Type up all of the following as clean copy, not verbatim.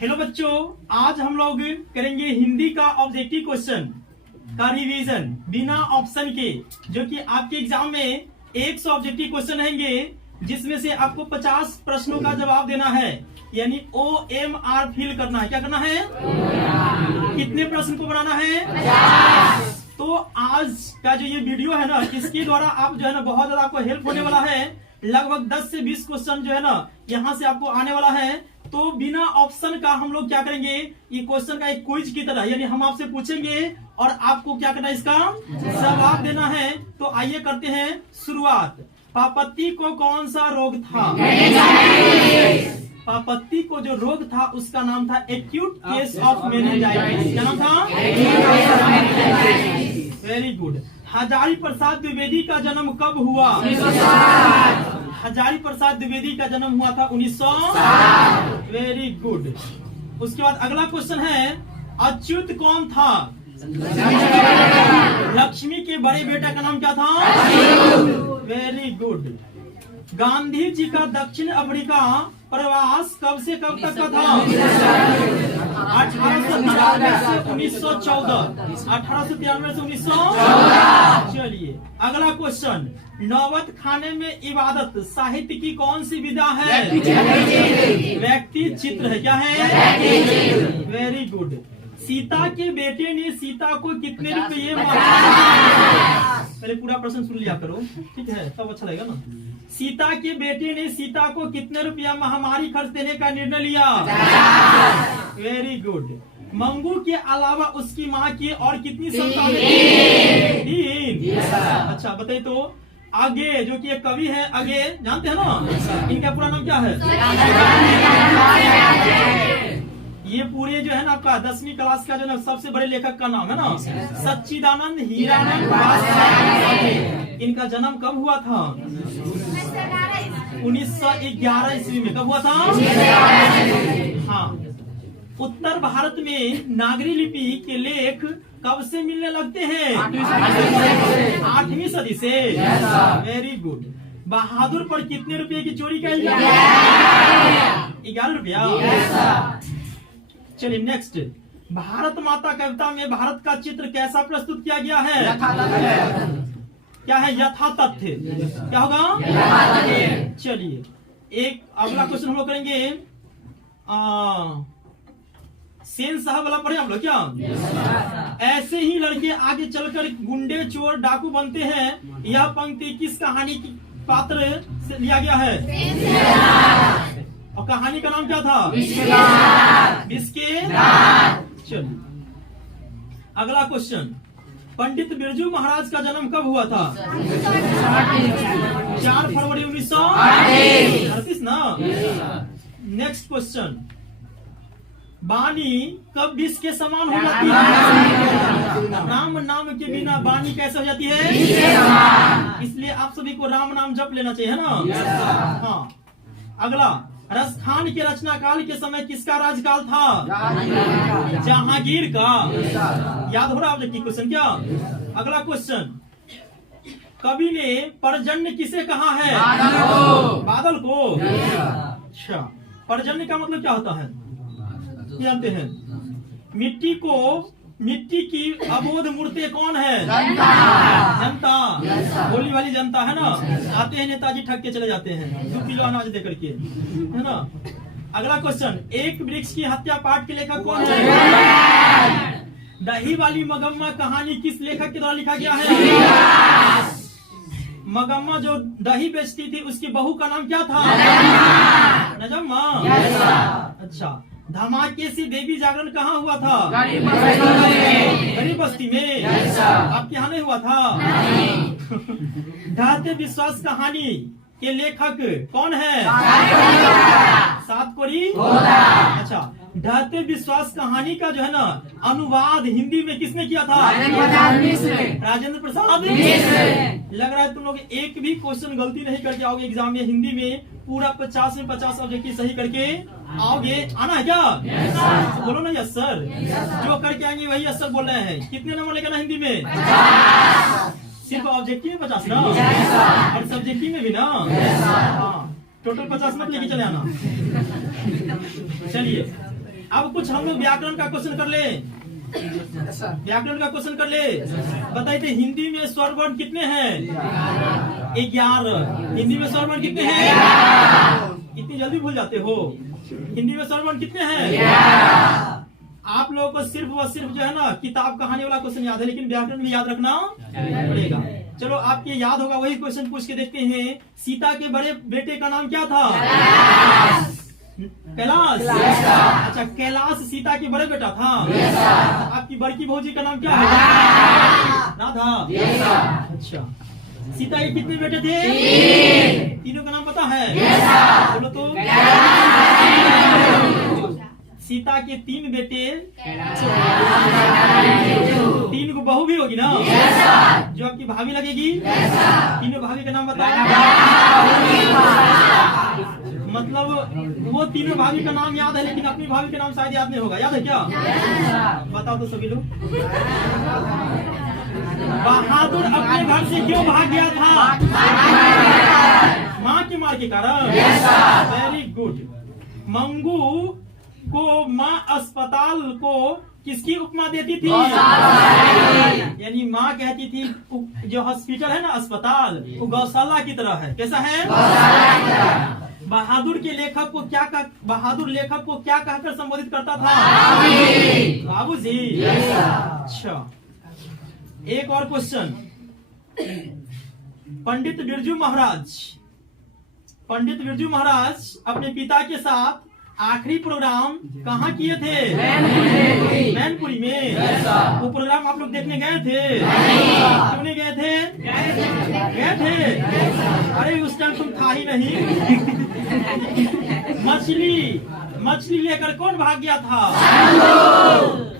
Hello बच्चों, आज हम लोग करेंगे हिंदी का ऑब्जेक्टिव क्वेश्चन का रिवीजन बिना ऑप्शन के, जो कि आपके एग्जाम में 100 ऑब्जेक्टिव क्वेश्चन रहेंगे, जिसमें से आपको 50 प्रश्नों का जवाब देना है, यानी OMR फिल करना है। क्या करना है? कितने प्रश्न को बनाना है? 50। तो आज का जो ये वीडियो है ना, इसके द्वारा आप जो है ना बहुत ज्यादा आपको हेल्प होने वाला है। लगभग 10 से 20 क्वेश्चन जो है ना यहाँ से आपको आने वाला है। तो बिना ऑप्शन का हम लोग क्या करेंगे, ये क्वेश्चन का एक क्विज की तरह, यानी हम आपसे पूछेंगे और आपको क्या करना है, इसका जवाब देना है। तो आइए करते हैं शुरुआत। पापत्ती को कौन सा रोग था? पापत्ती को जो रोग था उसका नाम था एक्यूट केस ऑफ मेनिंजाइटिस। क्या नाम था? Very good. हजारी प्रसाद द्विवेदी का जन्म कब हुआ? हजारी प्रसाद द्विवेदी का जन्म हुआ था 1907। Very good. उसके बाद अगला क्वेश्चन है, अच्युत कौन था? लक्ष्मी के बड़े बेटा का नाम क्या था? Very good. गांधी जी का दक्षिण अफ्रीका प्रवास कब से कब तक का था? 1893 से 1914। 1893 से 1914। चलिए अगला क्वेश्चन, नौबत खाने में इबादत साहित्य की कौन सी विधा है? व्यक्ति चित्र है। क्या है? Very good. सीता के बेटे ने सीता को कितने रुपये पहले पूरा प्रश्न सुन लिया करो, ठीक है, तब अच्छा लगेगा ना। सीता के बेटे ने सीता को कितने रुपया महामारी खर्च देने का निर्णय लिया? Very good. मंगू के अलावा उसकी माँ की और कितनी संतानें? 3। अच्छा बताइए तो आगे जो कि एक कवि है, आगे जानते हैं ना, इनका पूरा नाम क्या है? ये पूरे जो है ना आपका 10वीं क्लास का जो ना सबसे बड़े लेखक का नाम है ना, सच्चिदानंद हीरानंद भास्कर। इनका जन्म कब हुआ था? 1911 ईस्वी में। कब हुआ था? हाँ। उत्तर भारत में नागरी लिपि के लेख कब से मिलने लगते हैं? 8वीं सदी से। Very good. बहादुर पर कितने रुपए की चोरी की? 11 रुपया। चलिए नेक्स्ट, भारत माता कविता में भारत का चित्र कैसा प्रस्तुत किया गया है? क्या है? यथा तथ्य। क्या होगा? चलिए एक अगला क्वेश्चन हम लोग करेंगे। सेन साहब वाला पढ़े हम लोग क्या? ऐसे ही लड़के आगे चलकर गुंडे चोर डाकू बनते हैं। यह पंक्ति किस कहानी की पात्र से लिया गया है? और कहानी का नाम क्या था? चलिए अगला क्वेश्चन, पंडित बिरजू महाराज का जन्म कब हुआ था? 4 फरवरी 1938 ना। नेक्स्ट क्वेश्चन, बानी कब विष के समान हो जाती है? राम नाम के बिना बानी कैसे हो जाती है? इसलिए आप सभी को राम नाम जप लेना चाहिए, है ना? हाँ। अगला, राजस्थान के रचना काल के समय किसका राजकाल था? जहांगीर का। याद हो रहा है क्वेश्चन क्या? अगला क्वेश्चन, कवि ने पर्जन्य किसे कहा है? बादल को। अच्छा, पर्जन्य का मतलब क्या होता है जानते हैं? मिट्टी की अबोध मूर्ति कौन है? जनता। होली वाली जनता है ना। आते हैं नेताजी ठग के चले जाते हैं 2 किलो अनाज दे करके, है ना। अगला क्वेश्चन, एक वृक्ष की हत्या पाठ के लेखक कौन है? दही वाली मगम्मा कहानी किस लेखक के द्वारा लिखा गया है? मगम्मा जो दही बेचती थी उसकी बहू का नाम क्या था? नजम्मा। अच्छा, धमाके से देवी जागरण कहाँ हुआ था? गरीब बस्ती में। आपके यहाँ नहीं हुआ था? ढहते विश्वास कहानी के लेखक कौन है? सात कोरी। अच्छा, ढहते विश्वास कहानी का जो है ना अनुवाद हिंदी में किसने किया था? राजेंद्र प्रसाद। लग रहा है तुम लोग एक भी क्वेश्चन गलती नहीं करके आओगे एग्जाम में। हिंदी में पूरा 50 में 50 ऑब्जेक्टिव सही करके आओगे। आना है क्या? तो बोलो ना यस सर। जो करके आएंगे वही यस सर बोल रहे हैं। कितने नंबर लेकर ना हिंदी में? सिर्फ ऑब्जेक्टिव में 50 ना, और सब्जेक्टिव में भी ना। हाँ, टोटल 50 मत लेके चले आना। चलिए अब कुछ हम लोग व्याकरण का क्वेश्चन कर ले। व्याकरण का क्वेश्चन कर ले। बताइए थे हिंदी में स्वर वर्ण कितने हैं? 11। हिंदी में स्वर वर्ण कितने हैं? इतनी जल्दी भूल जाते हो? हिंदी में स्वर वर्ण कितने हैं? आप लोगों को सिर्फ व सिर्फ जो है ना किताब कहानी वाला क्वेश्चन याद है, लेकिन व्याकरण भी याद रखना पड़ेगा। चलो आपके याद होगा, वही क्वेश्चन पूछ के देखते हैं। सीता के बड़े बेटे का नाम क्या था? कैलाश। अच्छा, कैलाश सीता के बड़े बेटा था। आपकी बड़की भौजी का नाम क्या है? राधा। अच्छा, सीता के कितने बेटे थे? तीनों का नाम पता है? बोलो तो। सीता के 3 बेटे, 3 को बहू भी होगी ना, जो आपकी भाभी लगेगी। तीनों भाभी का नाम बताओ। मतलब वो तीनों भाभी का नाम याद है, लेकिन अपनी भाभी का नाम शायद याद नहीं होगा। याद है क्या? बताओ तो सभी लोग। बहादुर अपने घर से क्यों भाग गया था? माँ के मार के कारण। Very good. मंगू को माँ अस्पताल को किसकी उपमा देती थी? यानी माँ कहती थी जो हॉस्पिटल है ना, अस्पताल, वो गौशाला की तरह है। कैसा है? बहादुर के लेखक को बहादुर लेखक को क्या कहकर संबोधित करता था? बाबूजी। अच्छा, एक और क्वेश्चन। पंडित बिरजू महाराज अपने पिता के साथ आखिरी प्रोग्राम कहाँ किए थे? मैनपुरी में। वो प्रोग्राम आप लोग देखने गए थे? क्यों नहीं गए थे? गए थे। अरे उस टाइम तुम था ही नहीं। मछली लेकर कौन भाग गया था?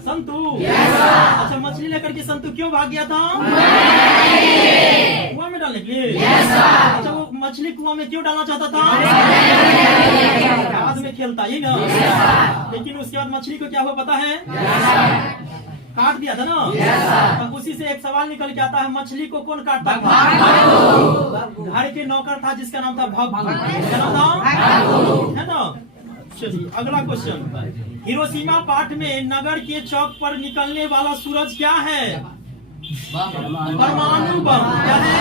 संतू। अच्छा, मछली लेकर के संतू क्यों भाग गया था? कुआं में डालने के लिए। अच्छा, वो मछली कुआं में क्यों डालना चाहता था? बाद में खेलता ही ना। लेकिन उसके बाद मछली को क्या हुआ पता है? काट दिया था ना। तो उसी से एक सवाल निकल के आता है, मछली को कौन काटता था? घर के नौकर था जिसका नाम था भग। है ना। चलिए अगला क्वेश्चन। हिरोशिमा पाठ में नगर के चौक पर निकलने वाला सूरज क्या है? परमाणु बम। क्या है?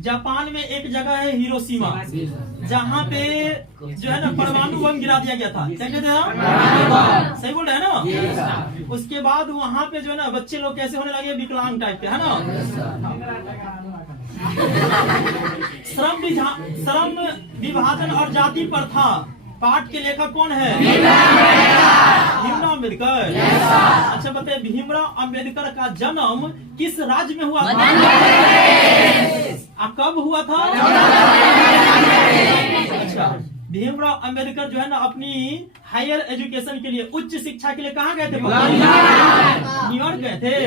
जापान में एक जगह है हिरोशिमा, जहाँ पे जो है ना परमाणु बम गिरा दिया गया था। सही बोल रहे हैं ना? उसके बाद वहाँ पे जो है ना बच्चे लोग कैसे होने लगे? विकलांग टाइप के, है ना। श्रम विभाजन और जाति प्रथा पाठ के लेखक कौन है? भीमराव अम्बेडकर। अच्छा बताइए, भीमराव अम्बेडकर का जन्म किस राज्य में हुआ था? कब हुआ था? अच्छा, भीमराव अम्बेडकर जो है ना अपनी हायर एजुकेशन के लिए, उच्च शिक्षा के लिए कहाँ गए थे? न्यूयॉर्क गए थे।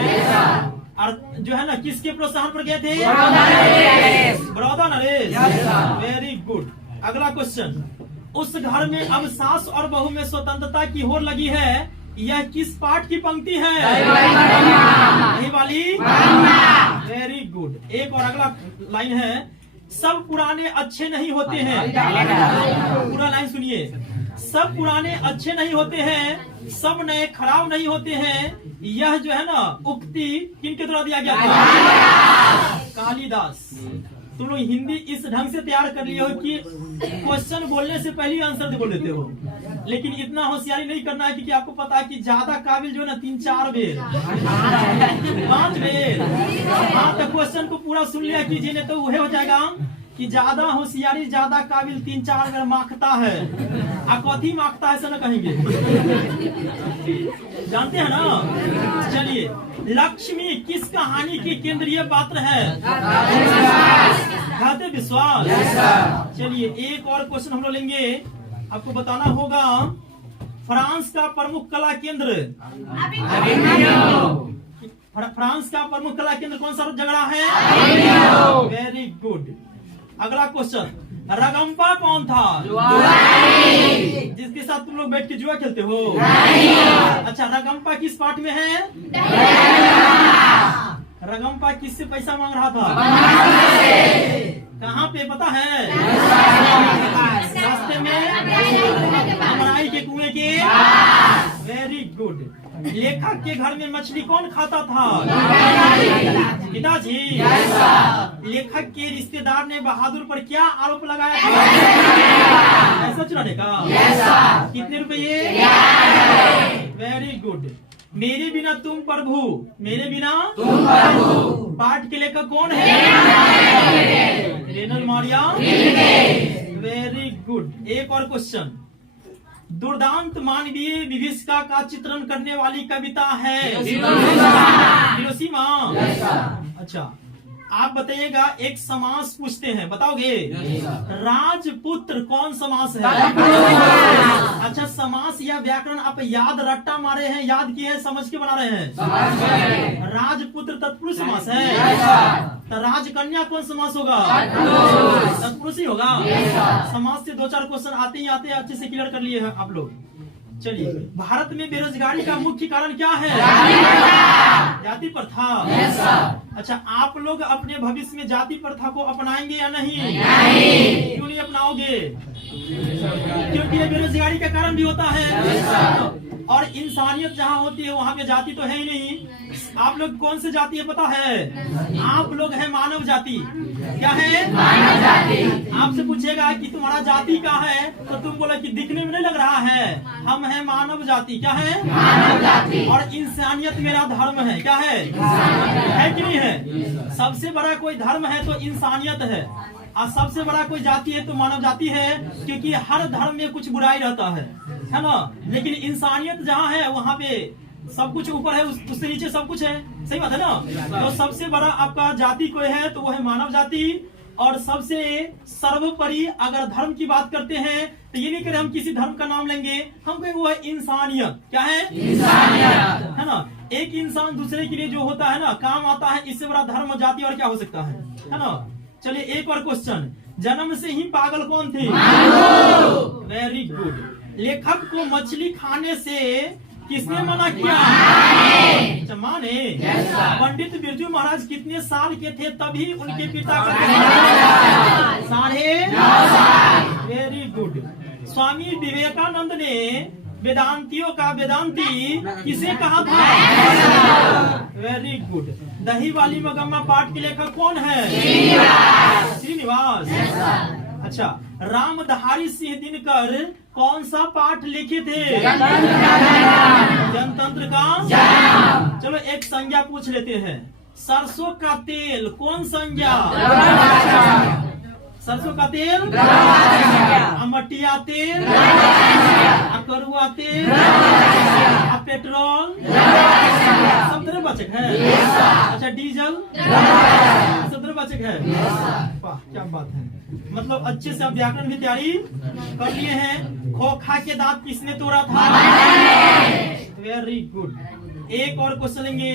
और जो है ना किसके प्रोत्साहन पर गए थे? बड़ौदा नरेश। Very good. अगला क्वेश्चन। उस घर में अब सास और बहू में स्वतंत्रता की होड़ लगी है, यह किस पाठ की पंक्ति है? यही वाली। Very good. एक और अगला लाइन है, सब पुराने अच्छे नहीं होते हैं। पूरा लाइन सुनिए। सब पुराने अच्छे नहीं होते हैं, सब नए खराब नहीं होते हैं। यह जो है ना उक्ति किनके द्वारा दिया गया था? कालिदास। तुम लोग हिंदी इस ढंग से तैयार कर लिए हो कि क्वेश्चन बोलने से पहले आंसर बोल देते हो, लेकिन इतना होशियारी नहीं करना है कि आपको पता है कि ज्यादा काबिल जो है ना 3-4 बेर 5 बेर। हाँ, तो क्वेश्चन को पूरा सुन लिया कीजिए, नहीं तो वह हो जाएगा कि ज्यादा होशियारी ज्यादा काबिल 3-4 बेर मांगता है। कथी मांगता है ऐसा कहेंगे, जानते हैं ना। चलिए, लक्ष्मी किस कहानी की केंद्रीय पात्र है? खाते विश्वास। चलिए एक और क्वेश्चन हम लोग लेंगे, आपको बताना होगा फ्रांस का प्रमुख कला केंद्र। फ्रांस का प्रमुख कला केंद्र कौन सा जगह है? Very good. अगला क्वेश्चन, रगम्पा कौन था? जिसके साथ तुम लोग बैठ के जुआ खेलते हो? अच्छा, रगम्पा किस पाठ में है? रगम्पा किससे पैसा मांग रहा था? कहाँ पे पता है? रास्ते में, अमराई के कुएं के गुड। लेखक के घर में मछली कौन खाता था? पिताजी। लेखक के रिश्तेदार ने बहादुर पर क्या आरोप लगाया था? ऐसा चुराने का। कितने रुपये? Very good. मेरे बिना तुम प्रभु, मेरे बिना तुम प्रभु पाठ के लेखक कौन है? Rainer Maria. Very good. एक और क्वेश्चन। दुर्दांत मानवीय विभीषिका का चित्रण करने वाली कविता है हिरोशिमा। अच्छा, आप बताइएगा। एक समास पूछते हैं, बताओगे? राजपुत्र कौन समास है? अच्छा, समास या व्याकरण आप याद रट्टा मारे हैं, याद किए हैं, समझ के बना रहे हैं? राजपुत्र तत्पुरुष समास है। तो राजकन्या कौन समास होगा? तत्पुरुष ही होगा। समास से 2-4 क्वेश्चन आते ही आते अच्छे से क्लियर कर लिए हैं आप लोग। चलिए, भारत में बेरोजगारी का मुख्य कारण क्या है? जाति प्रथा। अच्छा, आप लोग अपने भविष्य में जाति प्रथा को अपनाएंगे या नहीं? क्यों नहीं अपनाओगे? क्योंकि ये बेरोजगारी का कारण भी होता है। और इंसानियत जहाँ होती है वहाँ पे जाति तो है ही नहीं। आप लोग कौन सी जाति है पता है? आप लोग है मानव जाति। क्या है? मानव जाति। आपसे पूछेगा कि तुम्हारा जाति क्या है, तो तुम बोले कि दिखने में नहीं लग रहा है, हम है मानव जाति। क्या है? मानव जाति। और इंसानियत मेरा धर्म है। क्या है कि नहीं है? सबसे बड़ा कोई धर्म है तो इंसानियत है, और सबसे बड़ा कोई जाति है तो मानव जाति है, क्योंकि हर धर्म में कुछ बुराई रहता है ना। लेकिन इंसानियत जहाँ है वहाँ पे सब कुछ ऊपर है, उससे नीचे सब कुछ है। सही बात है ना? तो सबसे बड़ा आपका जाति कोई है तो वो है मानव जाति। और सबसे सर्वोपरि अगर धर्म की बात करते हैं तो ये नहीं करें हम किसी धर्म का नाम लेंगे, हम कहेंगे वो है इंसानियत। क्या है? इंसानियत, है ना। एक इंसान दूसरे के लिए जो होता है ना, काम आता है, इससे बड़ा धर्म जाति और क्या हो सकता है ना। चलिए, एक और क्वेश्चन। जन्म से ही पागल कौन थे? Very good. लेखक को मछली खाने से किसने मना किया? माँ ने। पंडित बिरजू महाराज कितने साल के थे तभी उनके पिता का 9.5 वेरी गुड। स्वामी विवेकानंद ने वेदांतियों का वेदांती किसे कहा था? Very good. दही वाली मगम्मा पाठ के लेखक कौन है? श्रीनिवास। अच्छा, रामधारी सिंह दिनकर कौन सा पाठ लिखे थे? जनतंत्र का। चलो एक संज्ञा पूछ लेते हैं। सरसों का तेल कौन संज्ञा? सरसों का तेल, मटिया तेल, करुआ तेल, पेट्रोल, सब द्रव्यवाचक है। अच्छा, डीजल सब द्रव्यवाचक है। वाह, क्या बात है। मतलब अच्छे से आप व्याकरण की तैयारी कर लिए हैं। खोखा के दांत किसने तोड़ा था? Very good. एक और क्वेश्चन लेंगे।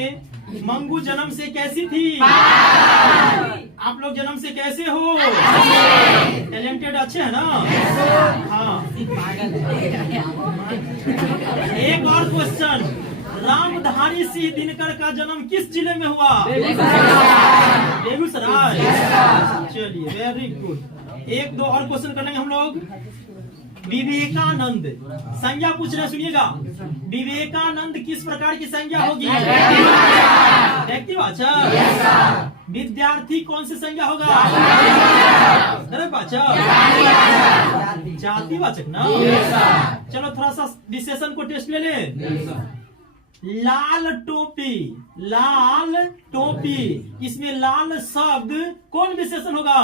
मंगू जन्म से कैसी थी? आप लोग जन्म से कैसे हो? टैलेंटेड, अच्छे है ना? हाँ। एक और क्वेश्चन। रामधारी सिंह दिनकर का जन्म किस जिले में हुआ? बेगूसराय। चलिए, वेरी गुड। 1-2 और क्वेश्चन करेंगे हम लोग। विवेकानंद संज्ञा पूछ रहे, सुनिएगा। विवेकानंद किस प्रकार की संज्ञा होगी? व्यक्तिवाचक। विद्यार्थी कौन सी संज्ञा होगा? द्रव्यवाचक। जातिवाचक ना। चलो थोड़ा सा विशेषण को टेस्ट ले ले। लाल टोपी, लाल टोपी, इसमें लाल शब्द कौन विशेषण होगा?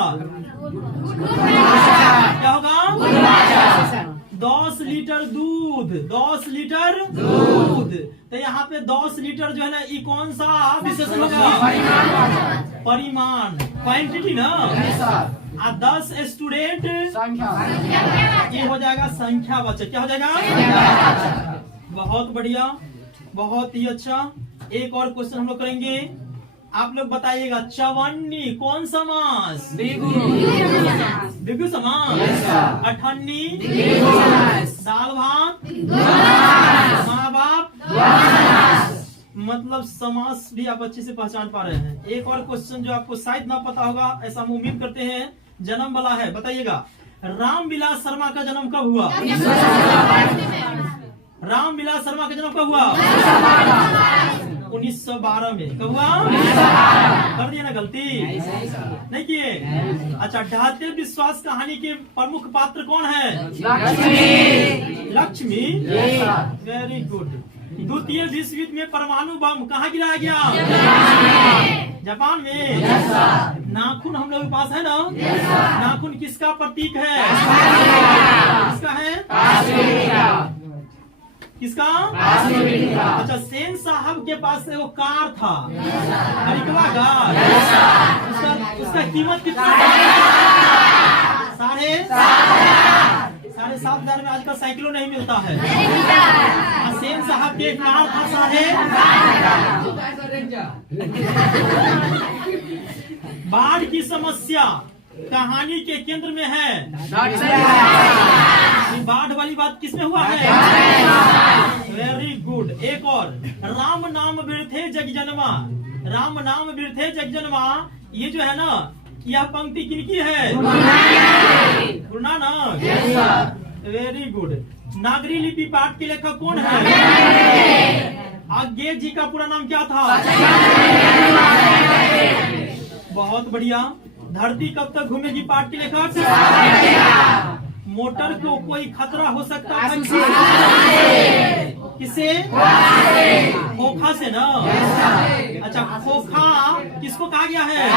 क्या होगा? 10 लीटर दूध, 10 लीटर दूध। तो यहाँ पे 10 लीटर जो है ना, ये कौन सा विशेषण होगा? परिमाण, क्वांटिटी ना। 10 स्टूडेंट ये हो जाएगा संख्यावाचक। क्या हो जाएगा? बहुत बढ़िया, बहुत ही अच्छा। एक और क्वेश्चन हम लोग करेंगे। आप लोग बताइएगा, चवन्नी कौन समास? द्विगु समास। अठन्नी, दाल भात, माँ बाप। मतलब समास भी आप अच्छे से पहचान पा रहे हैं। एक और क्वेश्चन जो आपको शायद ना पता होगा, ऐसा हम उम्मीद करते हैं। जन्म वाला है, बताइएगा। रामविलास शर्मा का जन्म कब हुआ? राम विलास शर्मा का जन्म कब हुआ? 1912 में। कब हुआ? कर दिया ना गलती? नहीं किए? अच्छा, ढाते विश्वास कहानी के प्रमुख पात्र कौन है? लक्ष्मी। Very good. द्वितीय विश्व युद्ध में परमाणु बम कहाँ गिराया गया? जापान में। नाखून हम लोग के पास है ना? नाखून किसका प्रतीक है? किसका है? किसका? अच्छा, सेन साहब के पास वो कार था, अमेरिका कार। उसका कीमत कितना? 7,500 में आजकल साइकिलों नहीं मिलता है। सेन साहब के कार था 7,500। बाढ़ की समस्या कहानी के केंद्र में है। बाढ़ वाली बात किसमें हुआ है? Very good. एक और, राम नाम बिरथे जग जनमा। राम नाम बिरथे जग जनमा, ये जो है ना, यह पंक्ति किनकी है? गुरु नानक। Very good. नागरी लिपि पाठ के लेखक कौन है? आज्ञे जी का पूरा नाम क्या था? बहुत बढ़िया। धरती कब तक घूमेगी पाठ के लेखक? मोटर को कोई खतरा हो सकता है किसे? खोखा से ना। अच्छा, खोखा किसको कहा गया है?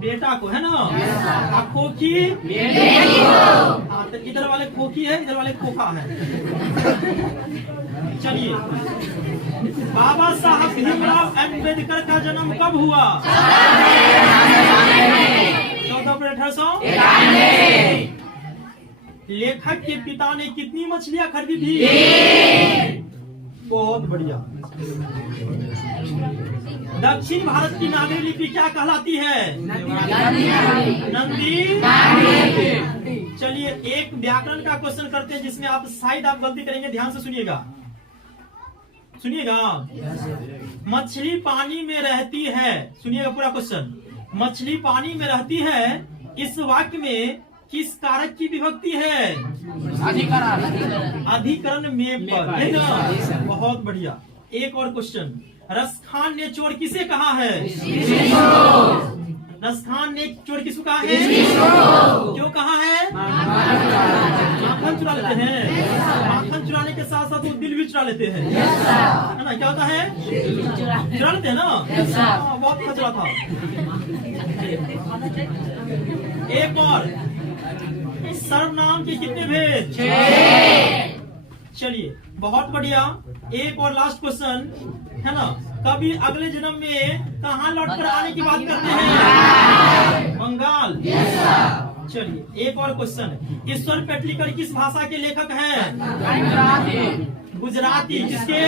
बेटा को, है ना? खोखी तो इधर वाले खोखी है, इधर वाले खोखा है। चलिए, बाबा साहब भीमराव अम्बेडकर का जन्म कब हुआ? 14 अप्रैल 1891। लेखक के पिता ने कितनी मछलियां खरीदी थी? बहुत बढ़िया। दक्षिण भारत की नागरी लिपि क्या कहलाती है? नंदी। चलिए, एक व्याकरण का क्वेश्चन करते हैं जिसमें आप शायद आप गलती करेंगे, ध्यान से सुनिएगा। मछली पानी में रहती है। सुनिएगा पूरा क्वेश्चन। मछली पानी में रहती है, इस वाक्य में किस कारक की विभक्ति है? अधिकरण में पर, है ना? बहुत बढ़िया। एक और क्वेश्चन, रसखान ने चोर किसे कहा है? रसखान ने चोर किसको कहा है? क्यों कहा है? माखन चुरा लेते हैं। माखन चुराने के साथ साथ वो दिल भी चुरा लेते हैं, है ना? क्या होता है? चुरा लेते हैं ना? बहुत खतरा था। एक और, सर्वनाम के कितने भेद? 6। चलिए, बहुत बढ़िया। एक और लास्ट क्वेश्चन, है ना? कभी अगले जन्म में कहाँ लौट कर आने की बात करते हैं? बंगाल। चलिए, एक और क्वेश्चन, ईश्वर पेटलीकर किस भाषा के लेखक हैं? गुजराती। किसके?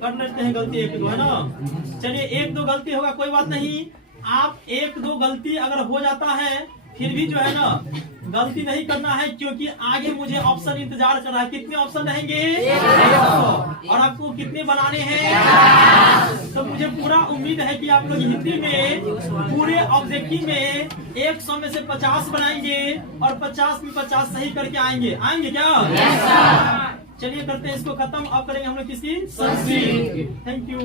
कर लेते हैं गलती एक दो, है ना? चलिए, एक दो गलती होगा, कोई बात नहीं। आप एक दो गलती अगर हो जाता है, फिर भी जो है ना, गलती नहीं करना है, क्योंकि आगे मुझे ऑप्शन इंतजार कर रहा है। कितने ऑप्शन रहेंगे? 100। और आपको कितने बनाने हैं? तो मुझे पूरा उम्मीद है कि आप लोग हिंदी में पूरे ऑब्जेक्टिव में 100 में से 50 बनाएंगे और 50 में 50 सही करके आएंगे। आएंगे क्या? चलिए, करते हैं इसको खत्म। अब करेंगे हम लोग किसी संस्कृत। Thank you.